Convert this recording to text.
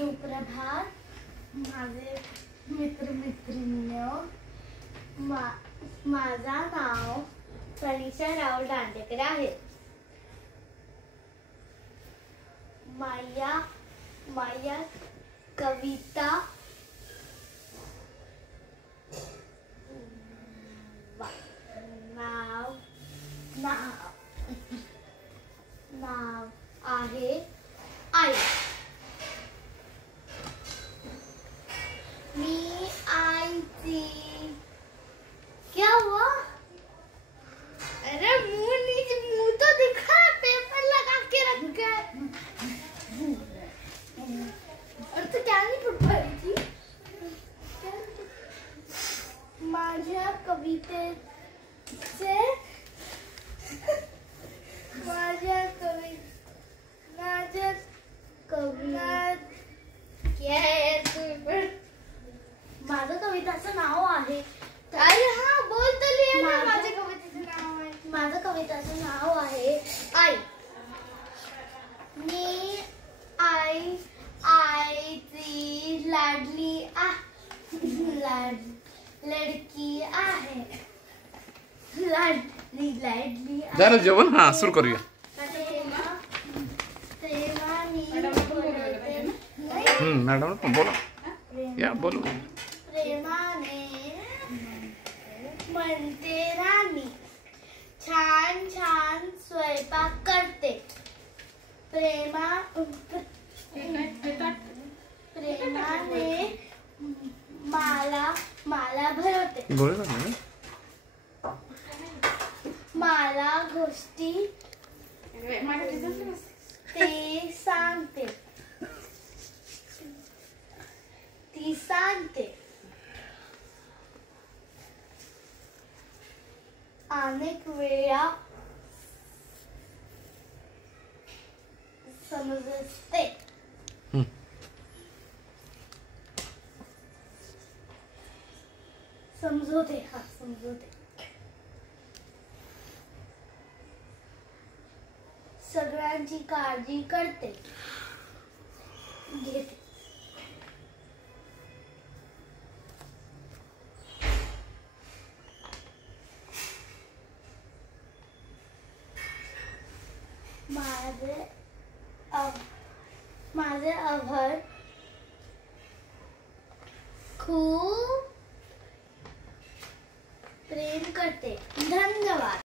सुप्रभात माझे मित्र मैत्रिणींनो, माझा नाव तनिषा राहुल दांडेकर आहे. माया कविता नाव आहे आई. मी आईची क्या हुआ? अरे मुंह तो दिखा, पेपर लगा के रखा है. और तो क्या नहीं पढ़ पा रही थी. माझ्या कवितेचे क्या है तू? माझं कविताचं नाव आहे. अरे हा बोल तर लिहा. माझ्या कवितेचं नाव आहे. माझं कविताचं नाव आहे आई. मी आईची लाडली लडकी आहे. लाडली झालं जेवण? हा सुरू करूया. मॅडम बोला. या बोलू. प्रेमाने म्हणते राणी, छान छान स्वयंपाक करते. प्रेमाने मला भरवते. मला गोष्टी ती सांगते. अनेक वेळा समजते. समजवते. सगळ्यांची काळजी करते, घेते. माझे आभार. खूप प्रेम करते. धन्यवाद.